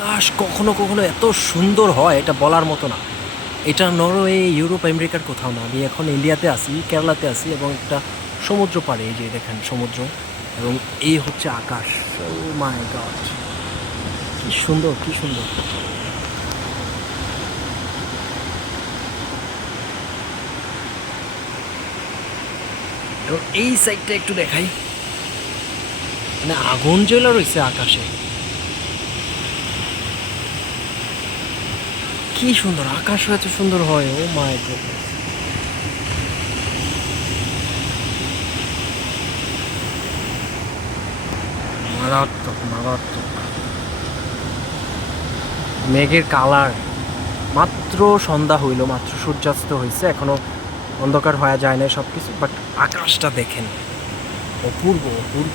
আকাশ কখনো কখনো এত সুন্দর হয়, এটা বলার মতো না। এটা নরওয়ে, ইউরোপ, আমেরিকার কোথাও না। আমি এখন ইন্ডিয়াতে আছি, কেরালাতে আছি এবং একটা সমুদ্র পাড়ে, এই যে দেখেন সমুদ্র এবং এই হচ্ছে আকাশ। ও মাই গড কি সুন্দর কি সুন্দর। এবং এই সাইডটা একটু দেখাই। মানে আগুন জ্বলা রয়েছে আকাশে। কি সুন্দর, আকাশ এত সুন্দর হয় ও মাই গড মারাত্মক মারাত্মক। মেঘের কালার। মাত্র সন্ধ্যা হইল, মাত্র সূর্যাস্ত হয়েছে এখনও অন্ধকার হয়ে যায় না সব কিছু বাট আকাশটা দেখেন। অপূর্ব অপূর্ব।